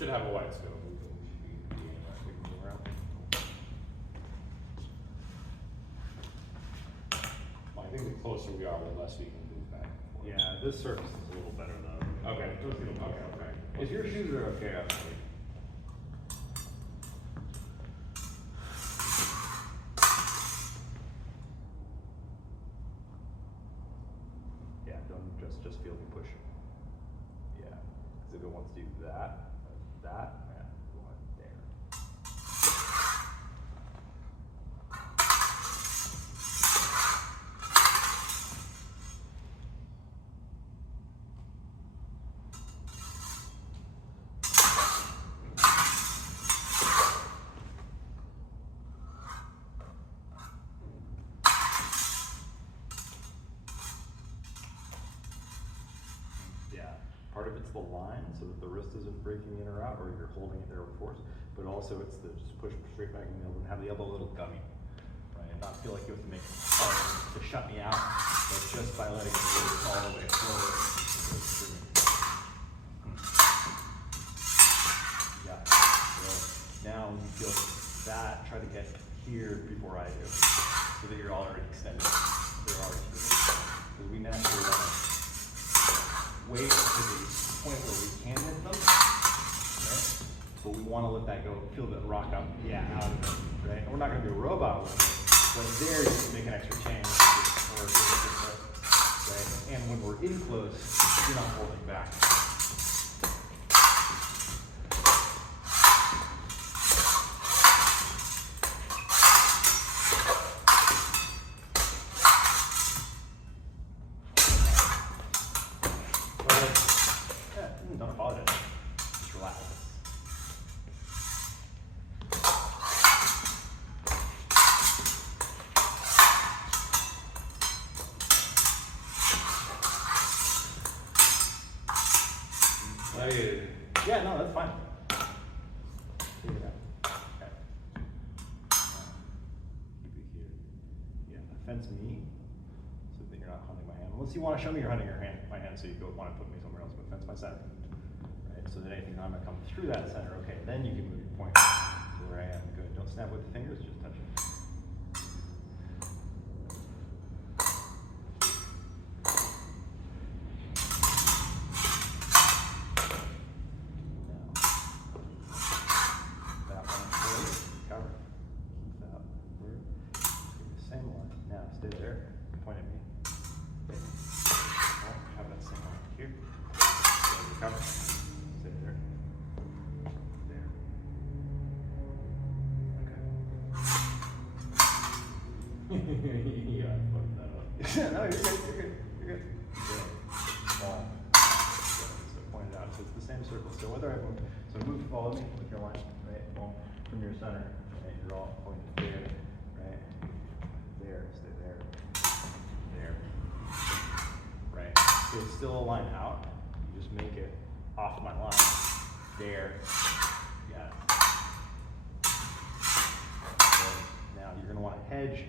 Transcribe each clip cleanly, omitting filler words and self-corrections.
should have a wide scope. We can move around. Well, I think the closer we are, the less we can move back and forth. Yeah, this surface is a little better though. Okay. If your shoes are okay, I'll tell you. Yeah, don't just feel me push. Yeah, because if it wants to do that, yeah, we want it there. Yeah, part of it's the line so that the wrist isn't breaking in or out, or you're holding it there with force, but also it's the just push straight back in the elbow and have the elbow a little gummy, right? And not feel like you have to make it hard to shut me out, but just by letting it move all the way forward. Yeah, so now when you feel that, try to get here before I do, so that you're already extended. They're already because we naturally want to wait to the point where we can hit them, right? But we want to let that go, feel that rock up, yeah, out of it, right? And we're not going to be a robot with it, but there you can make an extra change, right? And when we're in close, you're not holding back. Don't apologize. Just relax. Yeah, no, that's fine. Figure it out. Okay. Keep it here. Yeah, fence me so that you're not hunting my hand. Unless you want to show me you're hunting my hand, so you don't want to put me somewhere else, but fence my center. Right? So that anything I'm going to come through that center, okay, then you can move your point to where I am. Good. Don't snap with the fingers, just touch it. Now, stay there. Point at me. Have that same one here. Recover. Stay there. There. Okay. Yeah, I fucked that up. No, you're good. You're good. You're good. So point it out. So it's the same circle. So whether I move, move, follow me with your line, right? Well, from your center, right? You're all pointing there, right? There, stay there, there, right? So it's still a line out, you just make it off my line, there, yeah. Now you're gonna wanna hedge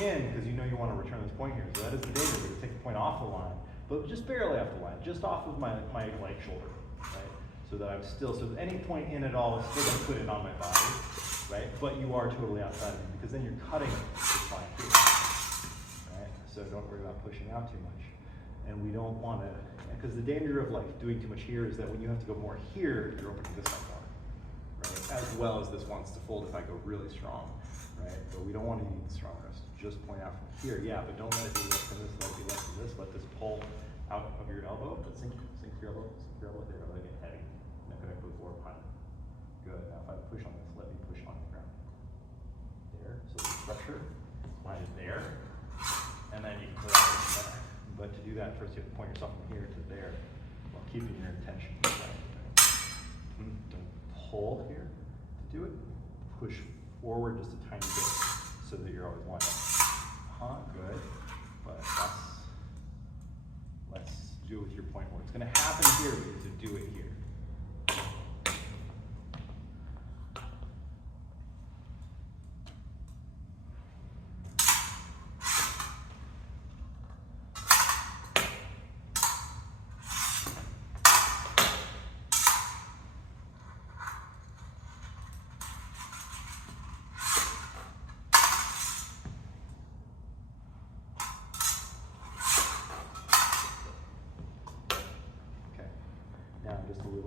in, because you know you wanna return this point here, so that is the danger, we're gonna take the point off the line, but just barely off the line, just off of my like shoulder, right? So that I'm still, so any point in at all is still gonna put it on my body, right? But you are totally outside of me, because then you're cutting this line here, right? So don't worry about pushing out too much. And we don't want to, because the danger of like doing too much here is that when you have to go more here, you're opening this side more, right? As well as this wants to fold if I go really strong, right? But we don't want to need the strong wrist. Just point out from here, yeah, but don't let it be less than this, let it be less than this. Let this pull out of your elbow, but sink your elbow there, let it get heavy. Not gonna go forward behind it. Good, now if I push on this, let me push on the ground. There, so the pressure, line it there, and then you can put it over there. But to do that, first you have to point yourself from here to there, while keeping your intention. Don't pull here to do it. Push forward just a tiny bit, so that you're always lined up. Good, but let's do it with your point where it's gonna happen here, but to do it here.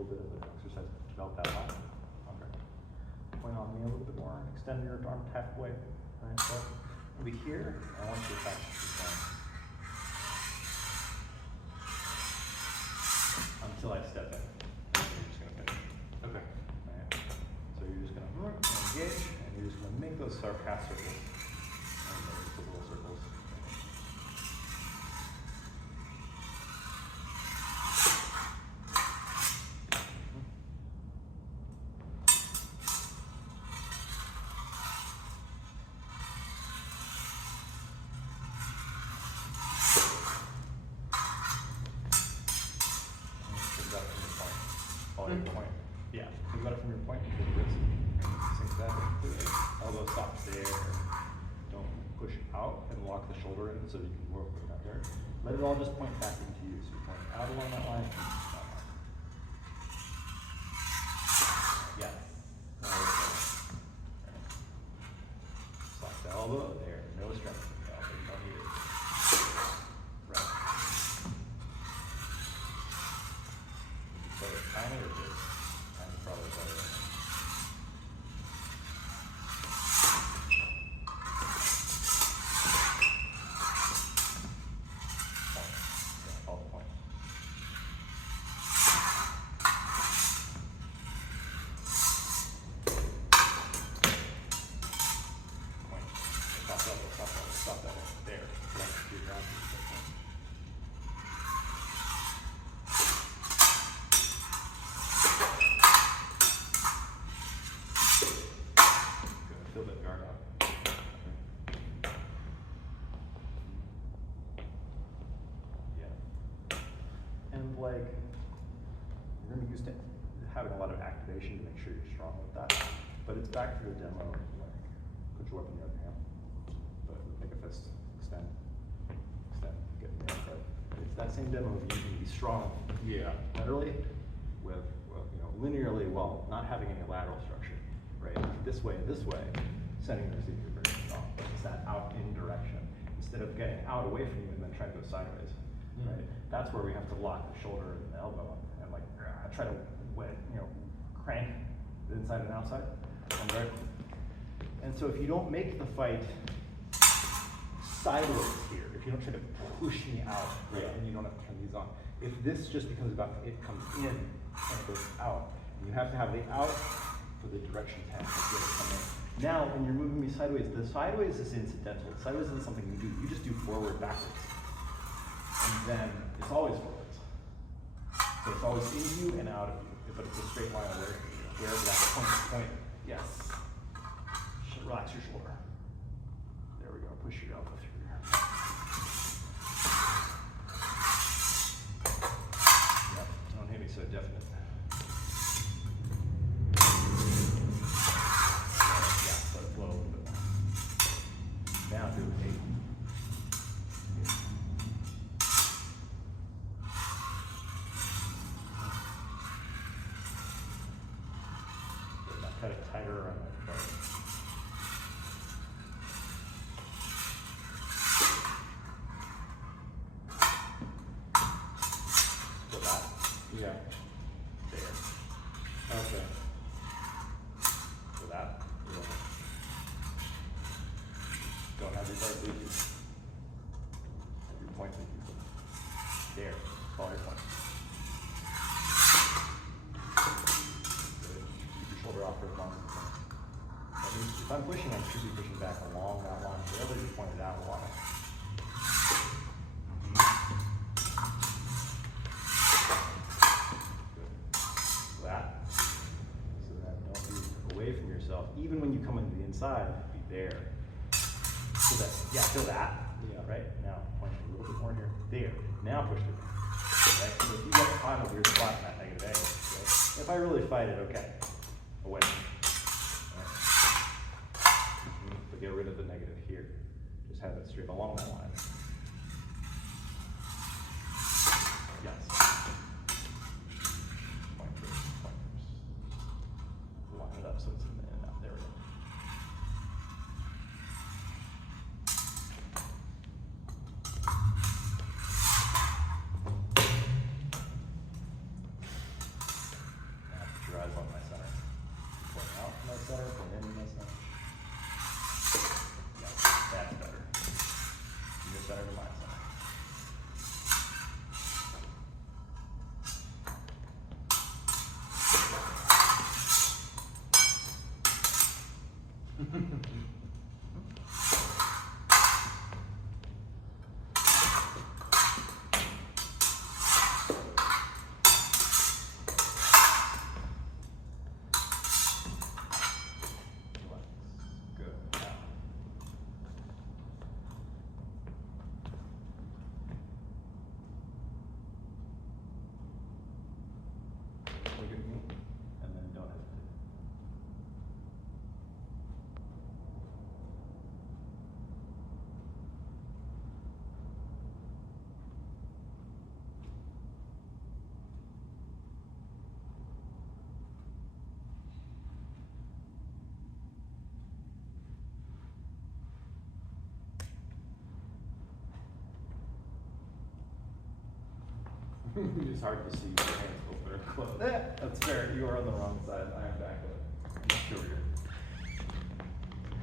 bit of an exercise to develop that line. Okay. Point on me a little bit more. Extend your arm halfway. Right. So it'll be here. I want you to touch this line until I step in. And you're just gonna finish. Okay. Right. So you're just gonna engage, and you're just gonna make those half circles. And those little circles. Follow your point. Yeah, think about it from your point to the wrist. Sink that in. Elbow stops there. Don't push out and lock the shoulder in so you can work with that there. Let it all just point back into you. So you're pointing out along that line. Yeah. Stop the elbow there. No strength in the elbow. You don't need it. Right. Better time it or just time is probably better. Point. Yeah, follow the point. Point. Stop that elbow, stop that elbow, stop that elbow. There. Connect to your ground. Fill that guard up. Yeah. And like, you're gonna be used to having a lot of activation to make sure you're strong with that. But it's back to the demo, like, put your weapon in the other hand. But make a fist, extend, get in the outside. It's that same demo of you can be strong. Yeah. Laterally, with linearly, while not having any lateral structure, right? This way, sending the receiver very strong. But it's that out in direction instead of getting out away from you and then trying to go sideways, right? That's where we have to lock the shoulder and the elbow and like try to crank the inside and outside, right? And so if you don't make the fight sideways here, if you don't try to push me out, right, and you don't have to turn these on, if this just becomes about it comes in and it goes out, you have to have the out for the direction 10 to come in. Now, when you're moving me sideways, the sideways is incidental. The sideways isn't something you do. You just do forward, backwards. And then it's always forwards. So it's always in you and out of you, but it's a straight line away from you. Wherever that point, yes. Relax your shoulder. There we go. Push your elbow through here. Yep. Don't hit me so definite. Yeah, let it flow a little bit more. Now do 8. Cut it tighter around that part. So that, Yeah. there. Okay. So that, Yeah. don't have your guard leave you. Have your point leave you. There, follow your point. Good. Keep your shoulder off for as long as you can. That means if I'm pushing, I should be pushing back along that line. Wherever you pointed out a lot. So that don't move away from yourself. Even when you come into the inside, be there. So that, yeah, feel that. Yeah. Right? Now, point a little bit more here. There. Now push through. Right? So if you get caught over your spot at that negative angle, right? If I really fight it, okay. Away. Right? But get rid of the negative here. Just have it straight along that line. Yes. Point first. Line it up so it's in the and out. There we go. center to my center. Good. Now. Look at me, and then don't hesitate. It's hard to see your hands open or closed. That's fair. You are on the wrong side. I am backlit. Sure.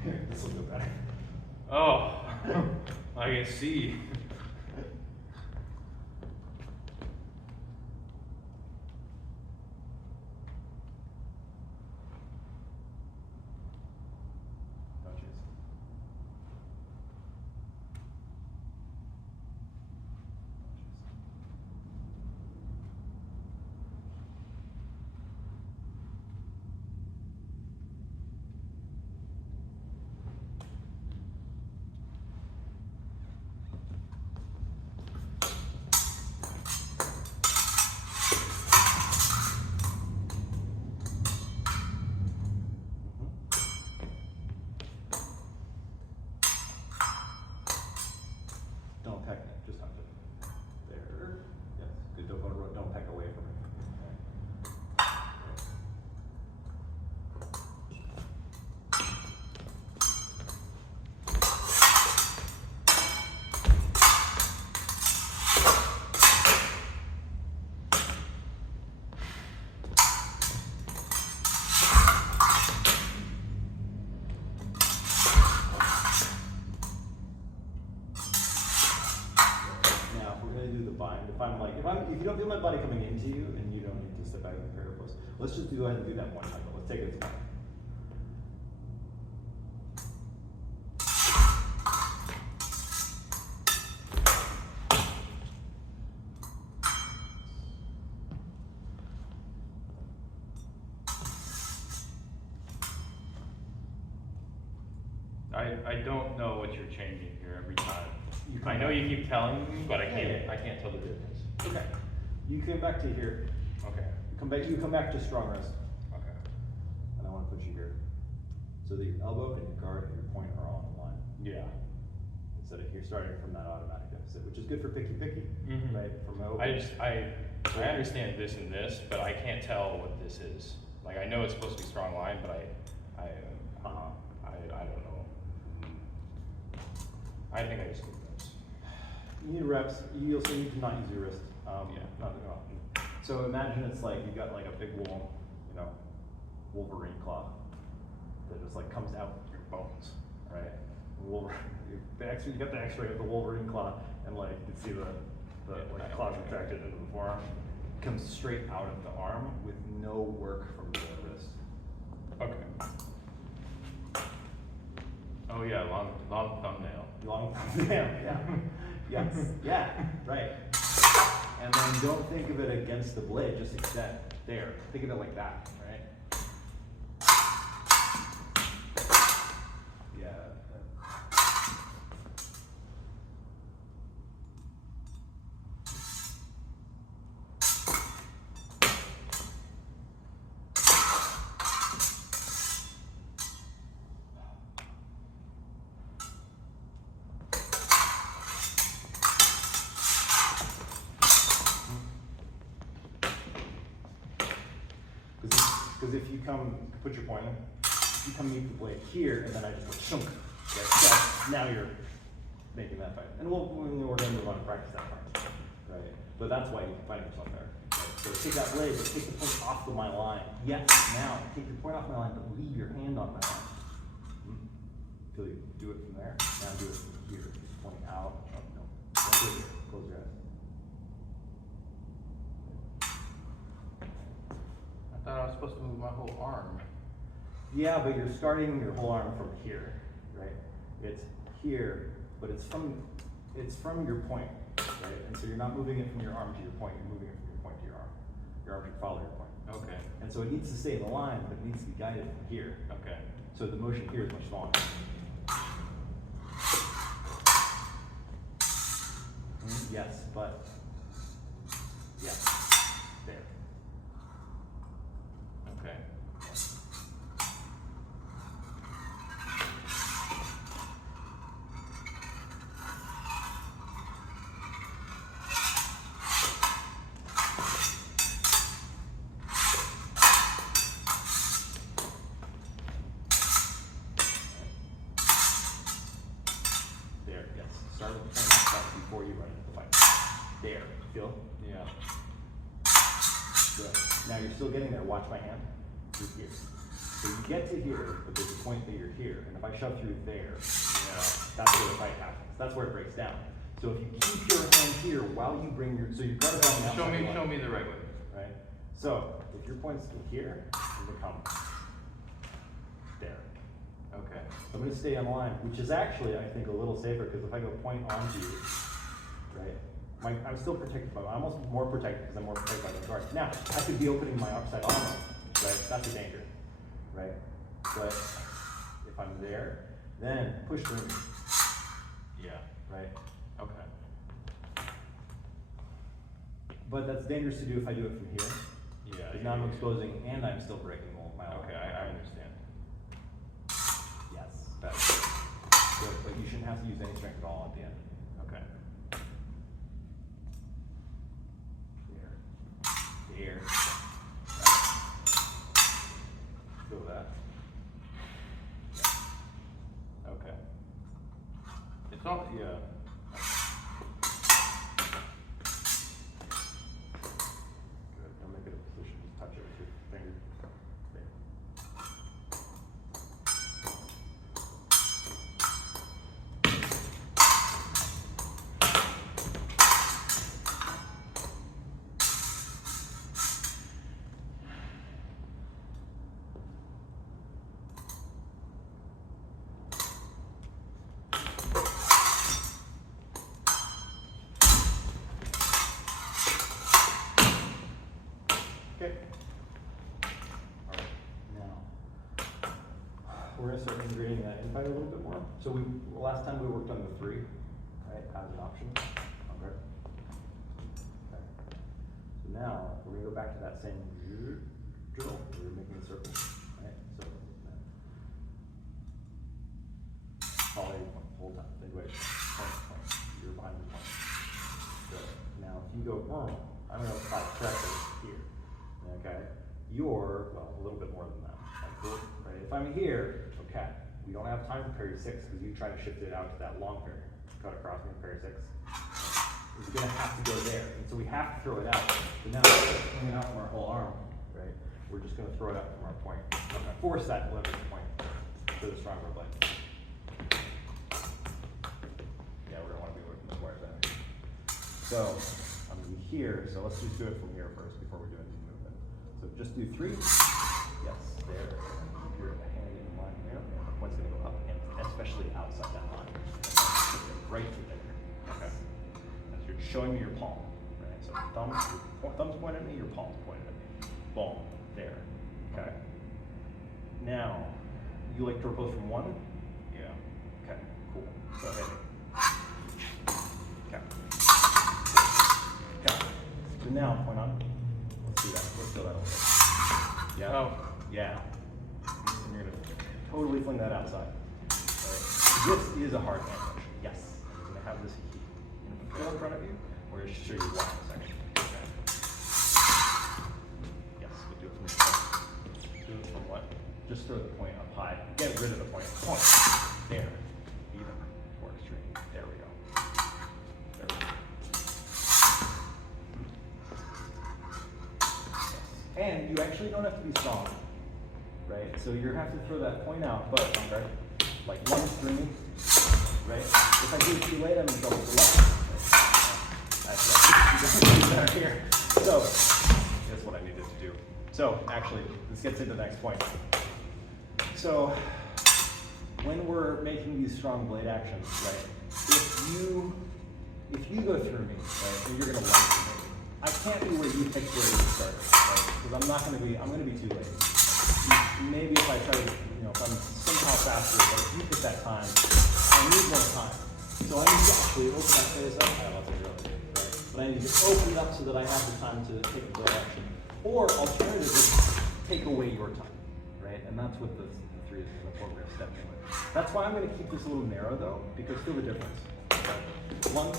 Here, this will go better. Oh, I can see. Don't choose. Don't peck me, just touch it. There. Yes, good. Don't peck away from it. Okay. Now, if we're gonna do the bind, if you don't feel my body coming into you and you don't need to step back and prepare close, let's just go ahead and do that one time. Let's take it as a bind. I don't know what you're changing here every time. You I come know back. you keep telling me, but I Yeah. can't tell the difference. Okay. You come back to here. Okay. You come back to strong wrist, Okay. and I want to put you here, so that your elbow and your guard and your point are all in line. Yeah. Instead of here starting from that automatic deficit, which is good for picky, Mhm. right? From my open. I understand this and this, but I can't tell what this is. Like I know it's supposed to be strong line, but I don't know. I think I just need this. You need reps. You also need to not use your wrist. Yeah. So imagine it's like you got like a big Wolverine claw that just like comes out your bones, right? You got the X-ray of the Wolverine claw, and like you can see the like claw retracted into the forearm. Comes straight out of the arm with no work from the wrist. Okay. Oh yeah, long thumbnail. Long yeah. Yes. Yeah. Right. And then don't think of it against the blade, just extend. There. Think of it like that, right? Yeah. Because if you put your point in, you come meet the blade here, and then I just go shunk, right? So now you're making that fight. And we're going to move on to practice that part, right? But that's why you can find yourself there. Right? So take that blade, but take the point off of my line. Yes, now take your point off my line, but leave your hand on my line. Until you do it from there. Now do it from here. Just point out. Oh, no. Yeah, but you're starting your whole arm from here, right? It's here, but it's from your point, right? And so you're not moving it from your arm to your point, you're moving it from your point to your arm. Your arm should follow your point. Okay. And so it needs to stay in the line, but it needs to be guided from here. Okay. So the motion here is much smaller. Yes, but yes, there. Okay. There, yes. Start with the point start before you run into the fight. There, feel? Yeah. Good. Now you're still getting there. Watch my hand. You're here. So you get to here, but there's a point that you're here. And if I shove through there, that's where the fight happens. That's where it breaks down. So if you keep your hand here while you bring your, so you've got it on the outside line, Show me the right way. right? So if your point's here, you become there. Okay. So I'm going to stay on line, which is actually, I think, a little safer because if I go point onto you, right, I'm still protected by, I'm almost more protected because I'm more protected by the guard. Now, I could be opening my upside arm, right? That's a danger, right? But if I'm there, then push through me, Yeah. right? Okay. But that's dangerous to do if I do it from here. Yeah. Because now I'm exposing and I'm still breaking my arm. Okay, I understand. Yes, that's good. But you shouldn't have to use any strength at all at the end. Okay. There. Feel that? Okay. It's not, yeah. Good. Don't make it a position. Just touch it with your finger. There. Okay. All right. Now, we're gonna start integrating that infight a little bit more. So last time we worked on the 3, right, as an option. Okay. Okay. So now, we're gonna go back to that same drill. We're making a circle, right? So, follow your point the whole time. Think away. Point. You're behind your point. Good. Now, if you go, I'm gonna apply pressure here. Okay, you're, well, a little bit more than that. Cool. Right? If I'm here, okay, we don't have time for parry 6 because you try to shift it out to that long parry. Cut across me, parry 6. It's gonna have to go there. And so we have to throw it out. So now instead of throwing it out from our whole arm, right, we're just gonna throw it out from our point. I'm gonna force that leverage point to the stronger leg. Yeah, we're gonna wanna be working towards that. So I'm gonna be here, so let's just do it from here first before we do any movement. So just do 3. Yes, there. Keep your hand in line here. And the point's gonna go up, and especially outside that line. Right through there. Okay. As you're showing me your palm. Right. So thumb's pointed at me, your palm's pointed at me. Boom. There. Okay. Now, you like to repose from 1? Yeah. Okay, cool. So hit me. Okay. Okay. So now, point on. Let's do that. Let's feel that a little bit. Yeah. Oh. Yeah. And you're gonna totally fling that outside. Right. This is a hard hand motion. Yes. I'm gonna have this in front of you. We're gonna show you why in a second. Okay. Yes, we'll do it from the point. Do it from what? Just throw the point up high. Get rid of the point. Point. There. Even more extreme. There we go. There we go. Yes. And you actually don't have to be strong. Right? So you have to throw that point out, but right? Like lunge through me. Right? If I do it too late, I'm in trouble for luck. That's here. So that's what I needed to do. So actually, let's get to the next point. so when we're making these strong blade actions, right, if you go through me, right, and you're gonna lunge at me, I can't be where you picked where you started, right? Because I'm gonna be too late. Maybe if I try to, if I'm somehow faster, but if you pick that time, I need more time. So I need to actually open that phase up. I love it earlier, right? But I need to open it up so that I have the time to take a blade action. Or alternatively, take away your time, right? And that's what the 3 is, the 4 we're stepping with. That's why I'm going to keep this a little narrow though, because feel the difference. Lunge.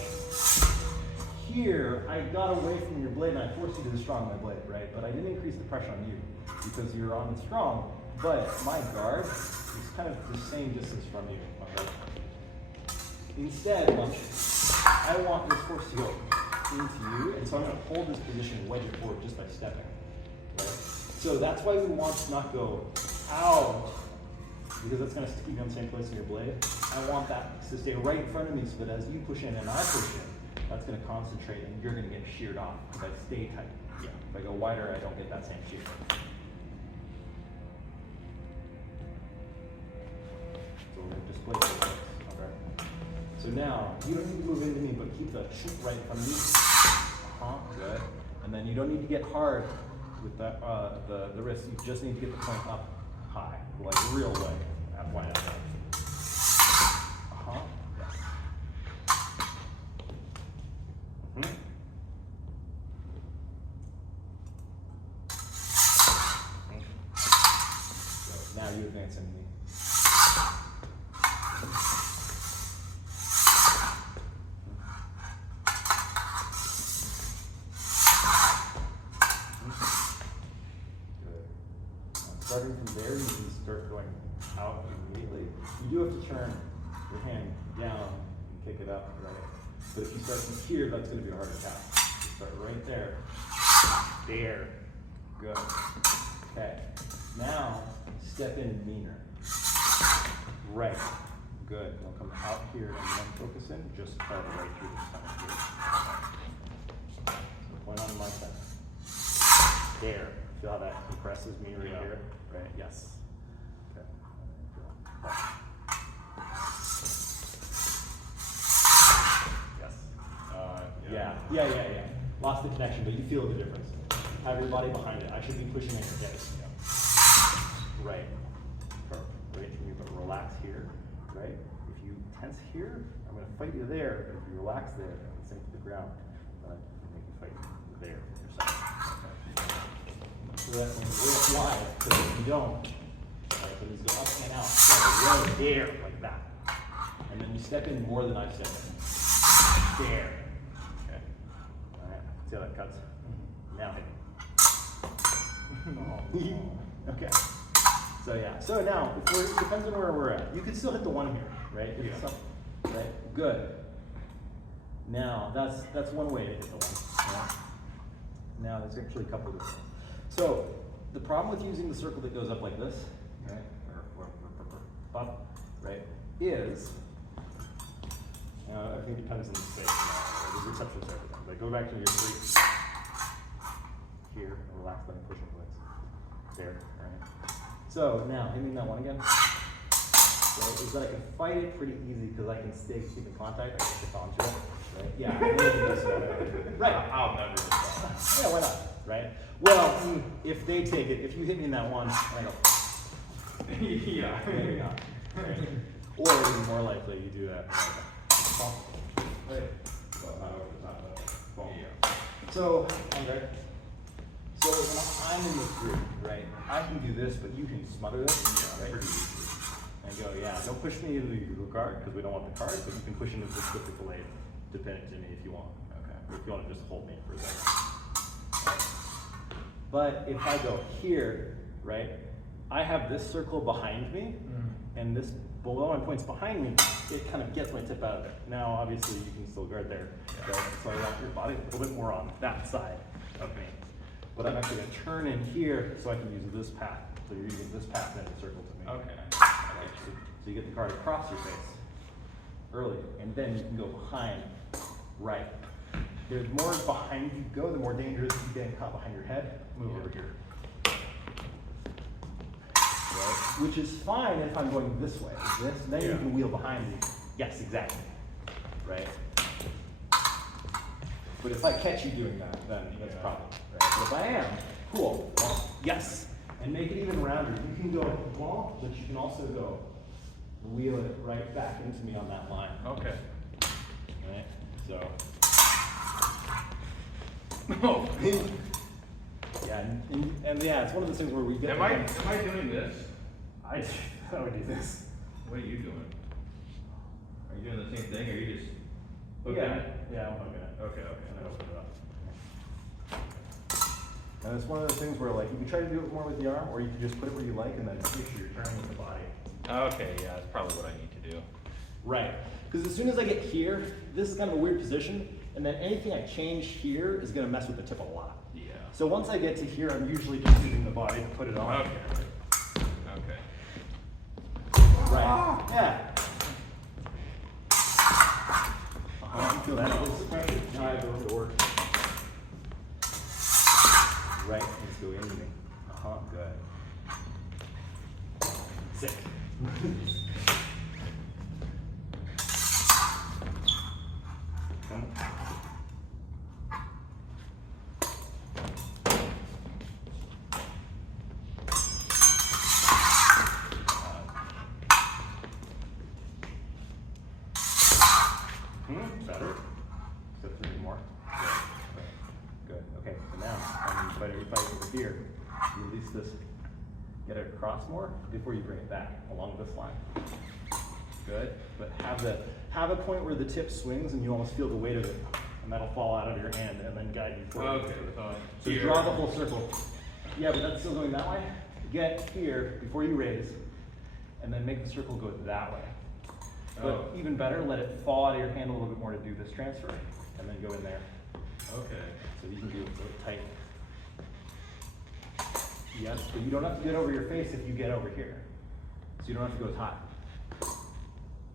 Here, I got away from your blade and I forced you to strong my blade, right? But I didn't increase the pressure on you because you're on the strong. But my guard is kind of the same distance from you, okay? Instead, lunge. I want this force to go into you, and so I'm going to hold this position and wedge it forward just by stepping. Right? So that's why we want to not go out, because that's going to keep you on the same place in your blade. I want that to stay right in front of me so that as you push in and I push in, that's going to concentrate and you're going to get sheared off if I stay tight. Yeah. If I go wider, I don't get that same shear. So we're going to display this. Okay. So now, you don't need to move into me, but keep the shoot right in front of me. Good. And then you don't need to get hard with the wrist. You just need to get the point up high, like real way. That point up. Yes. So now you advance into me. Starting from there, you can start going out immediately. You do have to turn your hand down and kick it up, right? But if you start from here, that's going to be a harder task. You start right there. There. Good. Okay. Now, step in meaner. Right. Good. Don't come out here and then focus in. Just carve right through this time here. So point on my side. There. Feel how that compresses me right here? Right? Yes. Okay. Yes. Yeah. Lost the connection, but you feel the difference. Have your body behind it. I should be pushing in your hips. Right. Perfect. Right from you, but relax here. Right? If you tense here, I'm going to fight you there. But if you relax there and sink to the ground, then I can make you fight there yourself. Okay. So that's when you go up wide, because if you don't, right, so these go up and out, right there, like that. And then you step in more than I've stepped in. There. Okay. All right. See how that cuts? Now hit. Okay. So yeah. So now, it depends on where we're at. You can still hit the 1 here, right? Right? Good. Now, that's one way to hit the 1. Yeah? Now, there's actually a couple of different. So, the problem with using the circle that goes up like this, right, or up, right, is, I think it depends on the space. There's exceptions to everything. But go back to your 3. Here, relax, let me push your legs. There, right? So, now, hit me in that 1 again. Right, is that I can fight it pretty easy because I can keep in contact, I can stick onto it, right? Yeah, right. I'll never do that. Yeah, why not, right? Well, if they take it, if you hit me in that 1, I go. Yeah. Maybe not. Right? Or even more likely, you do that. Right. So, okay. So when I'm in this group, right, I can do this, but you can smother this, right? Pretty easily. And go, yeah, don't push me into the card because we don't want the card, but you can push into this with the blade, depending to me if you want. Okay. Or if you want to just hold me for a second. Right. But if I go here, right, I have this circle behind me, and this below my point's behind me, it kind of gets my tip out of it. Now, obviously, you can still guard there, right? So I want your body a little bit more on that side of me. But I'm actually going to turn in here so I can use this path. So you're using this path in the circle to me. Okay. Right? So you get the card across your face early, and then you can go behind, right. There's more behind you go, the more dangerous you getting caught behind your head. Move over here. right? Which is fine if I'm going this way. Then you Yeah. can wheel behind me. Yes, exactly. Right? But if I catch you doing that, then that's a problem. Right? But if I am, cool. Well, yes. And make it even rounder. You can go long, but you can also go wheel it right back into me on that line. Okay. Right? So. Oh. Yeah, and yeah, it's one of those things where we get. Am I doing this? I would do this. What are you doing? Are you doing the same thing, or are you just hooking Yeah, it? yeah, I'm hooking it. Okay, And okay. then open it up. And it's one of those things where like you can try to do it more with the arm, or you can just put it where you like, and then make sure you're turning with the body. Okay, yeah, that's probably what I need to do. Right. Because as soon as I get here, this is kind of a weird position, and then anything I change here is going to mess with the tip a lot. Yeah. So once I get to here, I'm usually just using the body to put it on. Okay. Okay. Right. Yeah. You feel that? Now I have the room to work. Right. Let's go into me. Good. Sick. Better. Except 3 more. Good. Okay, so now if I over here, release this, get it across more before you bring it back along this line. Good. But have a point where the tip swings and you almost feel the weight of it, and that'll fall out of your hand and then guide you forward. Okay. So draw the whole circle. Yeah, but that's still going that way. Get here before you raise, and then make the circle go that way. But even better, let it fall out of your hand a little bit more to do this transfer, and then go in there. Okay. So you can do it tight. Yes, but you don't have to get over your face if you get over here. So you don't have to go as high.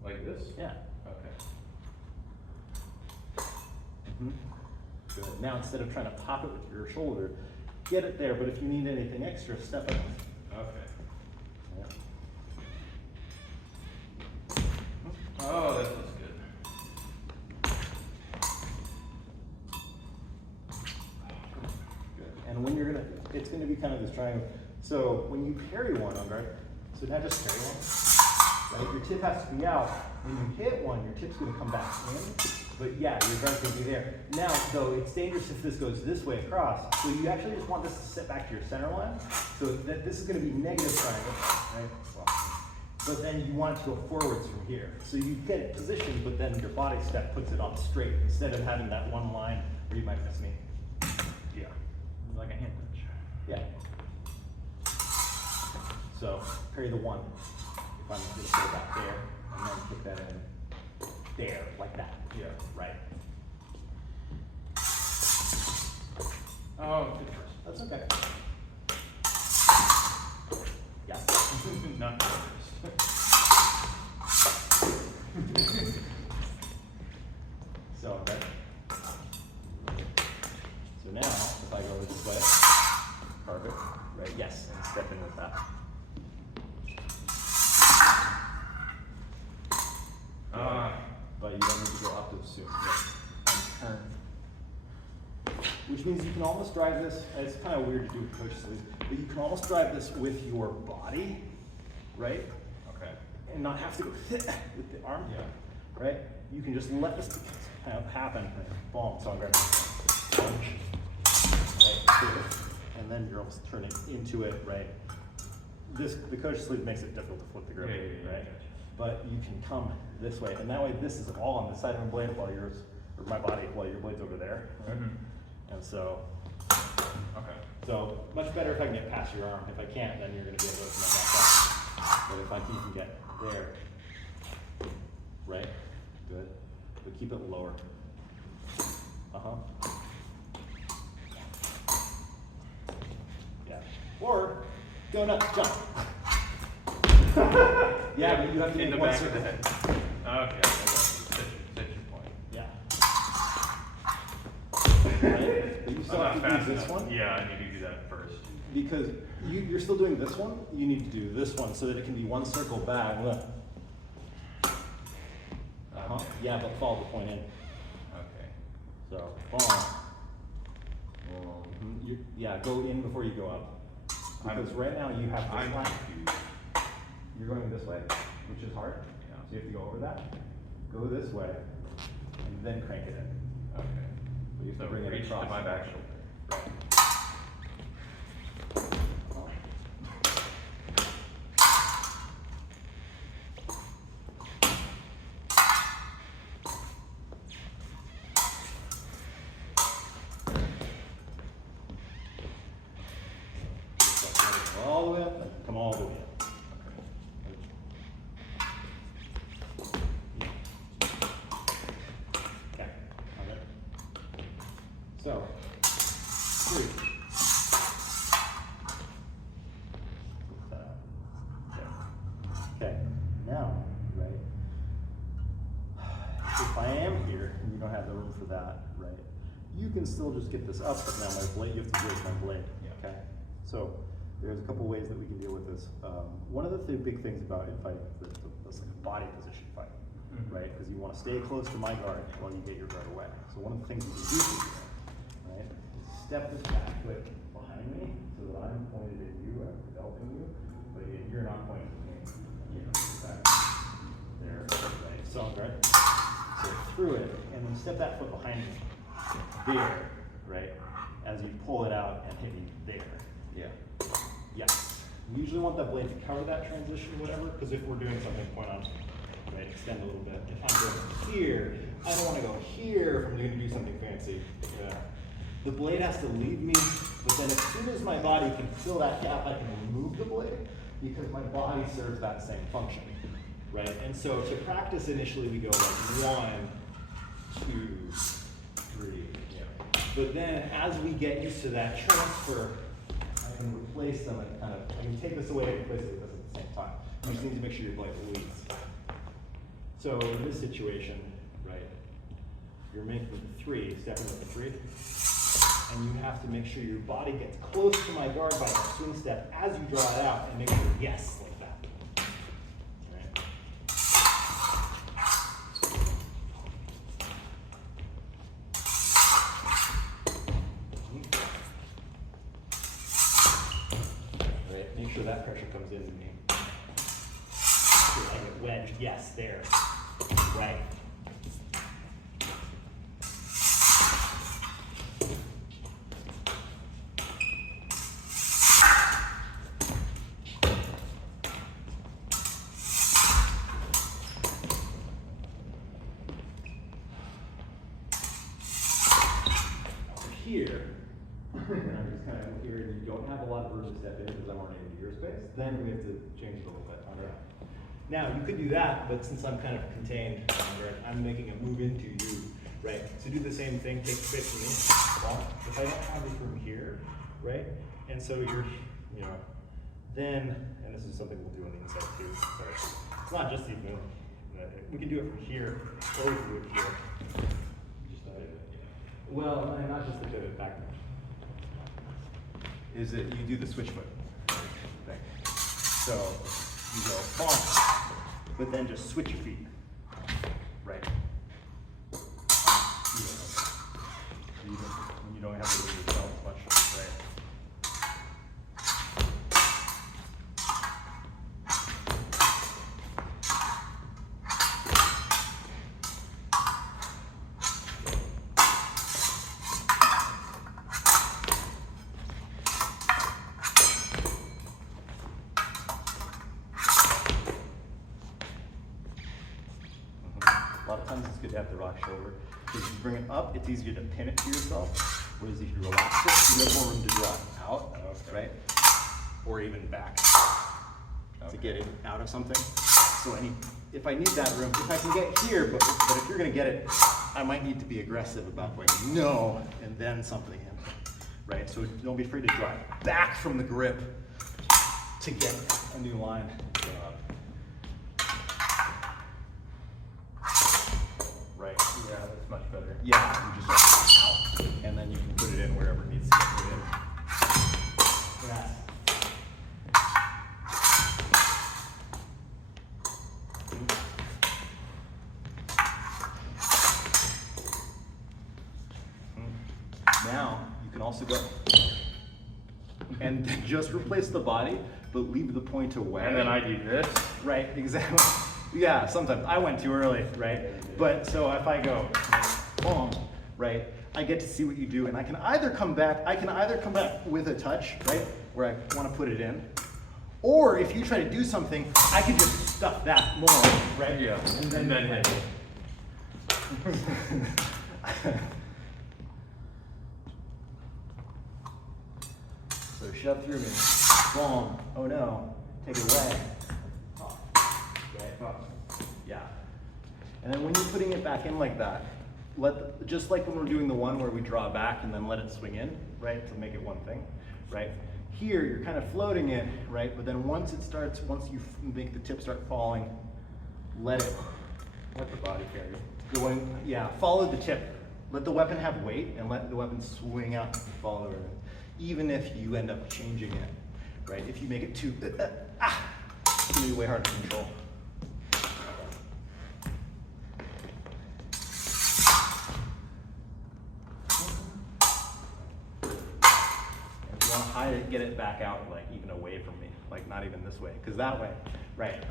Like this? Yeah. Okay. Good. Now instead of trying to pop it with your shoulder, get it there, but if you need anything extra, step it. Okay. Yeah. Oh, that feels good. Good. And when you're gonna, it's gonna be kind of this triangle. So when you parry one on guard, so now just parry one. Right? Your tip has to be out. When you hit one, your tip's gonna come back in. But yeah, your guard's gonna be there. Now, though, it's dangerous if this goes this way across. So you actually just want this to sit back to your center line. So that this is gonna be negative triangle, right? But then you want it to go forwards from here. So you get it positioned, but then your body step puts it on straight instead of having that one line where you might miss me. Yeah. It's like a hand touch. Yeah. So parry the one. If I'm just go back there, and then kick that in there, like that. Yeah. Right. Oh, good first. That's okay. Yes. Not good first. So, okay. So now, if I go this way, perfect. Right, yes, and step in with that. But you don't need to go up as soon. And turn. Which means you can almost drive this, and it's kind of weird to do with coach sleeves, but you can almost drive this with your body, right? Okay. And not have to go with the arm. Yeah. Right? You can just let this kind of happen, and boom, so I'm grabbing punch, right, and then you're almost turning into it, right? The coach sleeve makes it difficult to flip the grip, Yeah, right? gotcha. But you can come this way, and that way this is all on the side of my blade while yours, or my body, while your blade's over there, right? And so, Okay. so much better if I can get past your arm. If I can't, then you're gonna be able to open that back up. But if I can get there, right? Good. But keep it lower. Yeah. Or go nuts, jump. Yeah, but you have to In make the one back of the circle. head. Okay. Set your point. Yeah. Right? But you still I'm have not to fast use this enough. one. Yeah, I need to do that first. because you're still doing this one, you need to do this one so that it can be one circle back. Look. Yeah, but follow the point in. Okay. So, follow. Yeah, go in before you go up. Because right now you have this line. Confused. You're going this way, which is hard. Yeah. So you have to go over that. Go this way, and then crank it in. Okay. So you have So to bring it reach across. to my back shoulder. Right. All the way up, and come all the way up. Okay. Okay. So, 3. Okay. Now, right? If I am here and you don't have the room for that, right? You can still just get this up, but now my blade, you have to deal with my blade. Yeah. Okay. So there's a couple ways that we can deal with this. One of the big things about in fighting is that's like a body position fight, right? Because you want to stay close to my guard while you get your guard away. So one of the things you can do here, right, is step this back foot behind me so that I'm pointed at you, I'm helping you, but you're not pointed at me. There, right? So, right? So through it, and then step that foot behind me. There, right? As you pull it out and hit me there. Yeah. Yes. We usually want that blade to cover that transition or whatever, because if we're doing something point on, right, extend a little bit. If I'm going here, I don't want to go here if I'm going to do something fancy. Yeah. The blade has to leave me, but then as soon as my body can fill that gap, I can remove the blade because my body serves that same function, right? And so to practice initially, we go like 1, 2, 3. Yeah. But then as we get used to that transfer, I can replace them and kind of, I can take this away and replace it with this at the same time. You just need to make sure your blade leads. So in this situation, right, you're making 3, stepping up to 3, and you have to make sure your body gets close to my guard by a swing step as you draw it out and make sure, yes, like that. Right? Right, make sure that pressure comes into me. So I get wedged, yes, there. Right. Here, and I'm just kind of here, and you don't have a lot of room to step in because I'm already into your space, then we have to change it a little bit. Okay. Now, you could do that, but since I'm kind of contained, I'm making a move into you, right? So do the same thing, take space from me. Well, if I don't have this room here, right? And so you're, you know, then, and this is something we'll do on the inside too, so it's not just even, we can do it from here, or we can do it here. Well, no, not just the pivot back. Is that you do the switch foot thing. So you go bonk, but then just switch your feet. Right. You don't have to move yourself as much. Right. A lot of times it's good to have the rock shoulder. Because if you bring it up, it's easier to pin it to yourself. Whereas if you relax it, you have more room to draw it out, right? Or even back to get it out of something. So if I need that room, if I can get here, but if you're gonna get it, I might need to be aggressive about going no, and then something in, right? So don't be afraid to draw it back from the grip to get a new line. Right. Yeah, that's much better. Yeah, you just out, and then you can put it in wherever it needs to get put in. Yeah. Now, you can also go and just replace the body, but leave the point away. And then I do this. Right, exactly. Yeah, sometimes I went too early, right? But so if I go, boom, right, I get to see what you do, and I can either come back with a touch, right, where I want to put it in, or if you try to do something, I can just stuff that more, right? Yeah. And then hit it. So shove through me. Boom. Oh no. Take it away. Right? Yeah. And then when you're putting it back in like that, just like when we're doing the one where we draw back and then let it swing in, right, to make it one thing, right? Here, you're kind of floating it, right? But then once you make the tip start falling, let the body carry. Follow the tip. Let the weapon have weight and let the weapon swing out and follow the ribbon. Even if you end up changing it, right? If you make it too, it's gonna be way hard to control. And if you want to hide it, get it back out, like even away from me, like not even this way, because that way, right?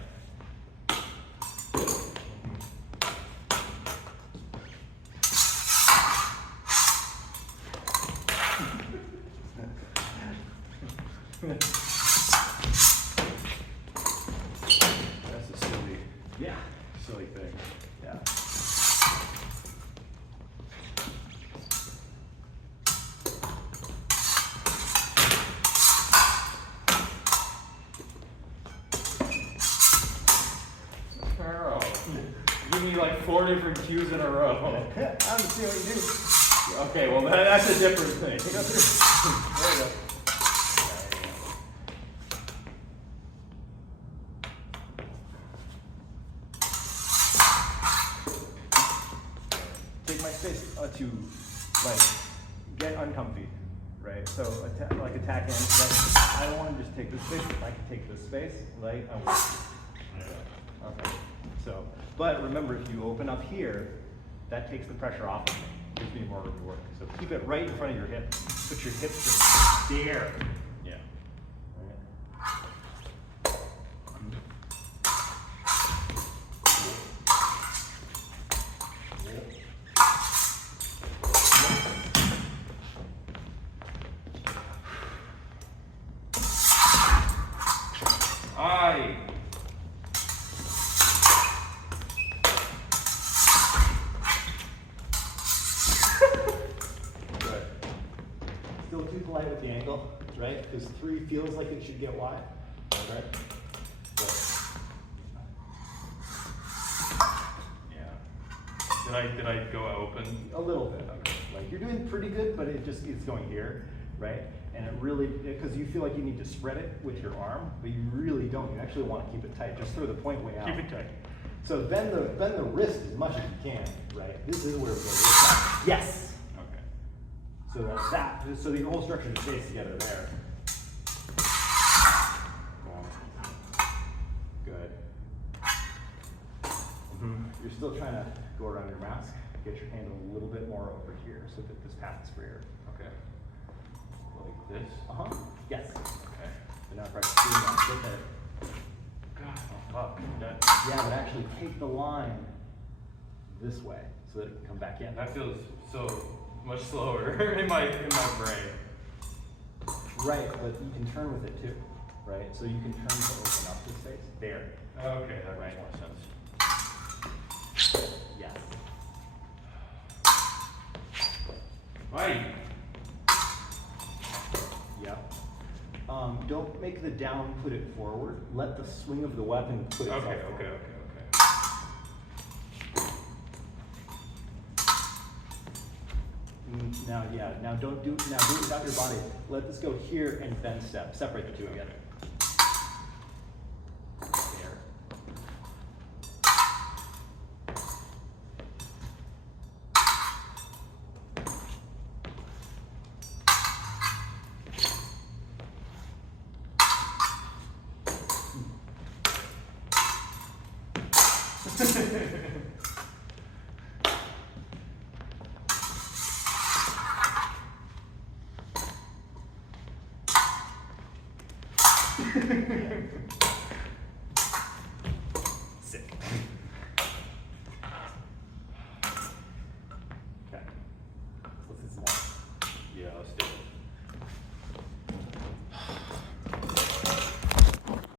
That's a silly thing. Yeah. Carl, give me like 4 different cues in a row. I understand what you do. Okay, well that's a different thing. There you go. Take my space to like get uncomfy, right? So attack in. Right? I don't want to just take this space. If I can take this space, right? I want. Okay. So, but remember, if you open up here, that takes the pressure off of me. Gives me more room to work. So keep it right in front of your hip. Put your hips just there. Yeah. Aye. Good. Still too polite with the angle, right? Because 3 feels like it should get wide, right? Yeah. Did I go open? A little bit. Like you're doing pretty good, but it's going here, right? And it really, because you feel like you need to spread it with your arm, but you really don't. You actually want to keep it tight. Just throw the point way out. Keep it tight. So bend the wrist as much as you can, right? This is where the wrist is. Yes. Okay. So the whole structure stays together there. Good. You're still trying to go around your mask. Get your hand a little bit more over here so that this path is freer. Okay. Like this? Yes. Okay. So now practice doing that. Get there. God, oh fuck. Yeah, but actually take the line this way so that it can come back in. That feels so much slower in my brain. Right, but you can turn with it too, right? So you can turn to open up the space. There. Okay, that Right. makes more sense. Yes. Right. Yeah. Don't make the down put it forward. Let the swing of the weapon put itself Okay, forward. okay. Now do it without your body. Let this go here and then step. Separate the two again. There.